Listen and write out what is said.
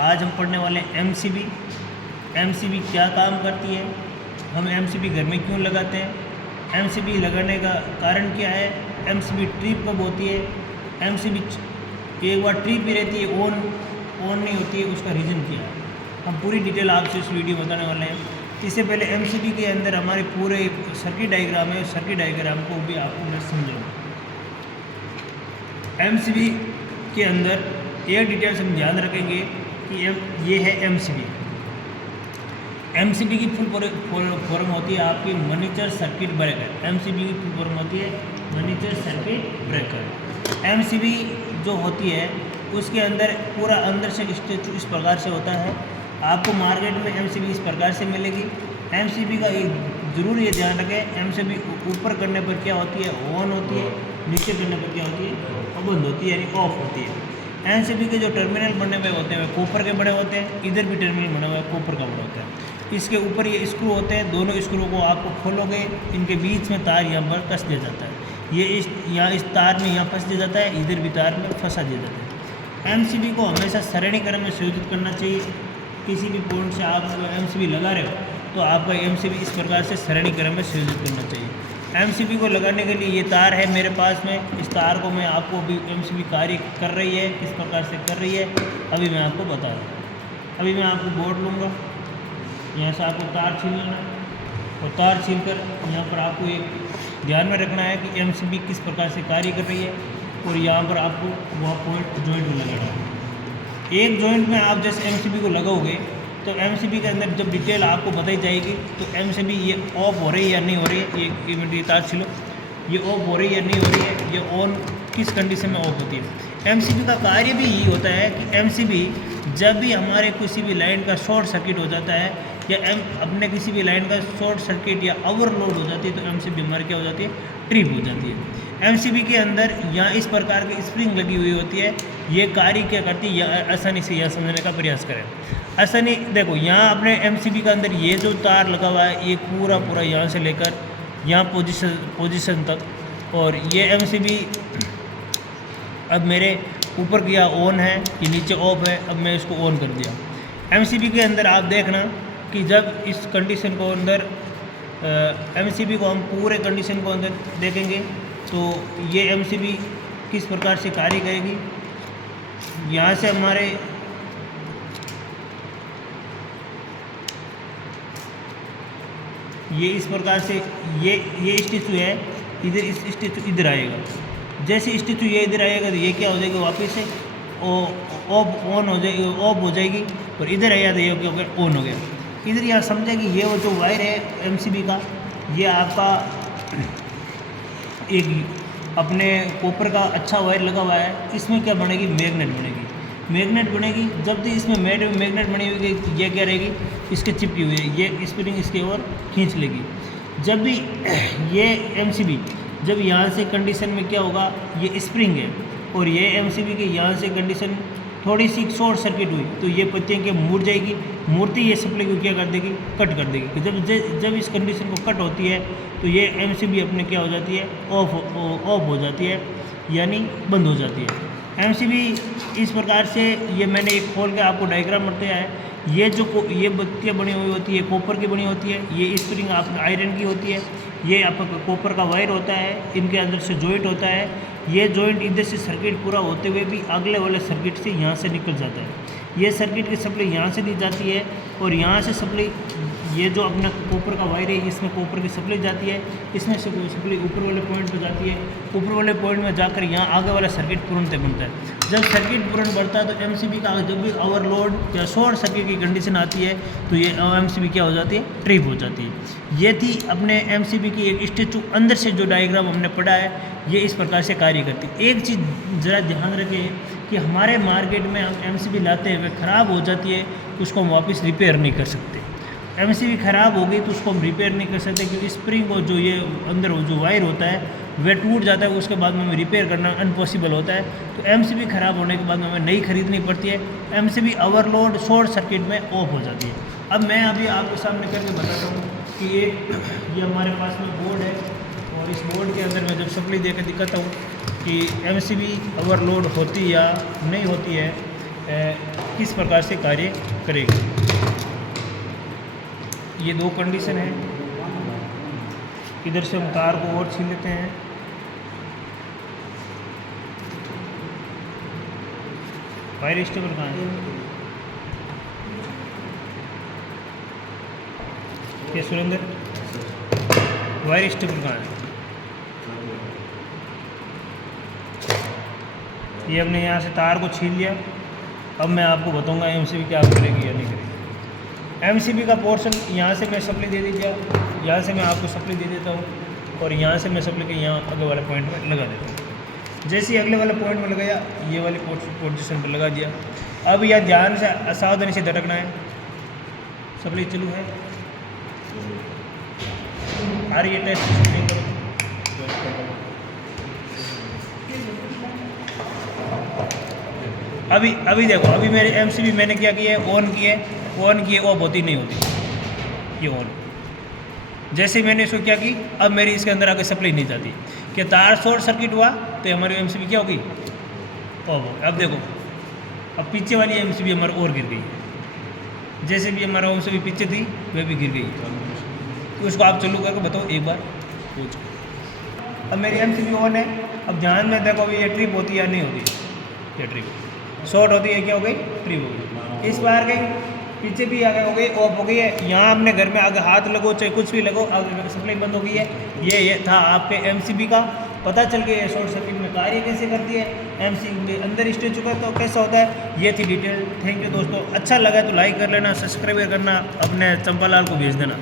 आज हम पढ़ने वाले हैं एमसीबी। एमसीबी क्या काम करती है, हम एमसीबी घर में क्यों लगाते हैं, एमसीबी लगाने का कारण क्या है, एमसीबी ट्रिप कब होती है, एमसीबी एक बार ट्रिप ही रहती है ऑन नहीं होती है, उसका रीज़न क्या है, हम पूरी डिटेल आपसे इस वीडियो में बताने वाले हैं। इससे पहले एमसीबी के अंदर हमारे पूरे सर्किट डायग्राम है, सर्किट डायग्राम को भी आपको मैं समझाऊँगा। एमसीबी के अंदर एक डिटेल्स हम ध्यान रखेंगे कि ये है एमसीबी। एमसीबी की फुल फॉर्म होती है आपकी मनीचर सर्किट ब्रेकर। एमसीबी की फुल फॉर्म होती है मनीचर सर्किट ब्रेकर। एमसीबी जो होती है उसके अंदर पूरा अंदर से स्ट्रक्चर इस प्रकार से होता है। आपको मार्केट में एमसीबी इस प्रकार से मिलेगी। एमसीबी का एक ज़रूर ये ध्यान रखें, एमसीबी ऊपर करने पर क्या होती है, ऑन होती है, नीचे करने पर क्या होती है, बंद होती है, यानी ऑफ होती है। एमसीबी के जो टर्मिनल बने हुए होते हैं वे कॉपर के बने होते हैं, इधर भी टर्मिनल बना हुआ है कॉपर का बना होता है। इसके ऊपर ये स्क्रू होते हैं, दोनों स्क्रू को आपको खोलोगे, इनके बीच में तार यहाँ पर कस दिया जाता है। ये इस तार में यहाँ फंस दिया जाता है, इधर भी तार में फंसा दिया जाता है। एमसीबी को हमेशा श्रेणी क्रम में संयोजित करना चाहिए। किसी भी पॉइंट से आप एमसीबी लगा रहे हो तो आपका एमसीबी इस प्रकार से श्रेणी क्रम में संयोजित करना चाहिए। एमसीबी को लगाने के लिए ये तार है मेरे पास में, इस तार को मैं आपको अभी एमसीबी कार्य कर रही है, किस प्रकार से कर रही है अभी मैं आपको बता रहा हूँ। अभी मैं आपको बोर्ड लूँगा, यहाँ से आपको तार छीन लेना और तार छीन कर यहाँ पर आपको एक ध्यान में रखना है कि एमसीबी किस प्रकार से कार्य कर रही है और यहाँ पर आपको वह पॉइंट जॉइंट में लगाना है। एक जॉइंट में आप जैसे एमसीबी को लगाओगे तो एमसीबी के अंदर जब डिटेल आपको बताई जाएगी तो एमसीबी ये ऑफ हो रही है या नहीं हो रही है, ये मिनट ये तार छिलो, ये ऑफ हो रही है या नहीं हो रही है, ये ऑन किस कंडीशन में ऑफ होती है। एमसीबी का कार्य भी यही होता है कि एमसीबी जब भी हमारे किसी भी लाइन का शॉर्ट सर्किट हो जाता है या अपने किसी भी लाइन का शॉर्ट सर्किट या ओवरलोड हो जाती है तो एमसीबी हमारी क्या हो जाती है, ट्रिप हो जाती है। एमसीबी के अंदर यहाँ इस प्रकार की स्प्रिंग लगी हुई होती है, ये कार्य क्या करती है आसानी से यह समझने का प्रयास करें। आसानी देखो यहाँ अपने एमसीबी का अंदर ये जो तार लगा हुआ है ये पूरा यहाँ से लेकर यहाँ पोजीशन तक, और ये एमसीबी अब मेरे ऊपर किया ऑन है, ये नीचे ऑफ है, अब मैं इसको ऑन कर दिया। एमसीबी के अंदर आप देखना कि जब इस कंडीशन को अंदर एमसीबी को हम पूरे कंडीशन को अंदर देखेंगे तो ये एमसीबी किस प्रकार से कार्य करेगी। यहाँ से हमारे ये इस प्रकार से ये स्टिचू है, इधर इस स्टिचू इधर आएगा, जैसे स्टिचू ये इधर आएगा तो ये क्या हो जाएगा, वापस से ऑफ ऑन हो जाएगी, ऑफ हो जाएगी, और इधर आया तो ये क्या हो गया, ऑन हो गया। इधर यहाँ समझे कि ये वो जो वायर है एमसीबी का, ये आपका एक अपने कॉपर का अच्छा वायर लगा हुआ है, इसमें क्या बनेगी, मैग्नेट बनेगी। मैग्नेट बनेगी, जब भी इसमें मैग्नेट बनी हुई ये क्या रहेगी, इसके चिपकी हुई है, ये स्प्रिंग इसके ओर खींच लेगी। जब भी ये एमसीबी जब यहाँ से कंडीशन में क्या होगा, ये स्प्रिंग है और ये एमसीबी के यहाँ से कंडीशन थोड़ी सी शॉर्ट सर्किट हुई तो ये पत्तियाँ क्या मुड़ जाएगी, मुड़ती ये सप्लाई को क्या कर देगी, कट कर देगी। जब इस कंडीशन को कट होती है तो ये एमसीबी अपने क्या हो जाती है, ऑफ हो जाती है, यानी बंद हो जाती है। एमसीबी इस प्रकार से ये मैंने एक खोल के आपको डायग्राम बताया है। ये बत्तियाँ बनी हुई होती है कॉपर की बनी होती है, ये स्प्रिंग आप आयरन की होती है, ये आपका कॉपर का वायर होता है, इनके अंदर से जॉइंट होता है। ये जॉइंट इधर से सर्किट पूरा होते हुए भी अगले वाले सर्किट से यहाँ से निकल जाता है। ये सर्किट की सप्लाई यहाँ से दी जाती है और यहाँ से सप्लाई ये जो अपना कॉपर का वायर है इसमें कॉपर की सप्लाई जाती है, इसमें से सप्लाई ऊपर वाले पॉइंट पर जाती है, ऊपर वाले पॉइंट में जाकर यहाँ आगे वाला सर्किट पूर्णतः बनता है। जब सर्किट पूर्ण बढ़ता है तो एमसीबी का जब भी ओवरलोड या शॉर्ट सर्किट की कंडीशन आती है तो ये एमसीबी क्या हो जाती है, ट्रिप हो जाती है। ये थी अपने एमसीबी की एक स्टेचू अंदर से जो डायग्राम हमने पढ़ा है, ये इस प्रकार से कार्य करती है। एक चीज़ ज़रा ध्यान रखें कि हमारे मार्केट में हम एमसीबी लाते हैं, वह ख़राब हो जाती है, उसको हम वापस रिपेयर नहीं कर सकते। एमसीबी ख़राब हो गई तो उसको हम रिपेयर नहीं कर सकते क्योंकि स्प्रिंग और जो ये अंदर जो वायर होता है वह टूट जाता है, उसके बाद में हमें रिपेयर करना अनपॉसिबल होता है। तो एमसीबी ख़राब होने के बाद में हमें नई खरीदनी पड़ती है। एमसीबी ओवरलोड शॉर्ट सर्किट में ऑफ हो जाती है। अब मैं अभी आपके सामने करके बताता हूँ कि ये हमारे पास में बोर्ड है और इस बोर्ड के अंदर मैं जब सप्लाई देकर दिखाता हूँ कि एमसीबी ओवरलोड होती या नहीं होती है। किस प्रकार से कार्य करेगी। ये दो कंडीशन है। इधर से हम तार को और छीन लेते हैं। वायर स्टेबल कहाँ है? ये सुरेंद्र, वायर स्टेबल कहाँ है? ये हमने यहाँ से तार को छीन लिया। अब मैं आपको बताऊंगा एमसीबी क्या करेगी या नहीं करेगी। एमसीबी का पोर्शन यहाँ से मैं सप्लाई दे दीजिए, यहाँ से मैं आपको सप्लाई दे देता हूँ और यहाँ से मैं सप्लाई के यहाँ अगले वाले पॉइंट में लगा देता हूँ। जैसे ही अगले वाले पॉइंट में लगाया, ये वाली पोजीशन पर लगा दिया। अब यह ध्यान से सावधानी से झटकना है। सप्लाई चालू है, आ रही है टेस्ट सप्लाई करो। अभी देखो, अभी मेरे एमसीबी मैंने क्या किया है, ऑन किए ऑफ होती नहीं होती, ये ऑन। जैसे मैंने इसको क्या की, अब मेरी इसके अंदर आगे सप्लाई नहीं जाती। कि तार शॉर्ट सर्किट हुआ तो हमारी एमसीबी क्या होगी, ऑफ हो। अब देखो, अब पीछे वाली एमसीबी हमारी और गिर गई। जैसे भी हमारा एमसीबी पीछे थी वह भी गिर गई। तो उसको आप चालू करके बताओ एक बार। अब मेरी एमसीबी ऑन है। अब ध्यान में देखो, अभी ये ट्रिप होती है या नहीं होती। ये ट्रिप शॉर्ट होती है, क्या हो गई, ट्रिप हो गई। इस बार गई, पीछे भी आगे हो गई, ऑफ हो गई है। यहाँ हमने घर में आगे हाथ लगो चाहे कुछ भी लगो, आगे सप्लाई बंद हो गई है। ये था आपके एमसीबी का। पता चल गया है शॉर्ट सर्किट में कार्य कैसे करती है, एमसीबी में अंदर स्टेज चुका है तो कैसा होता है। ये थी डिटेल। थैंक यू दोस्तों। अच्छा लगा तो लाइक कर लेना, सब्सक्राइब करना, अपने चंपालाल को भेज देना।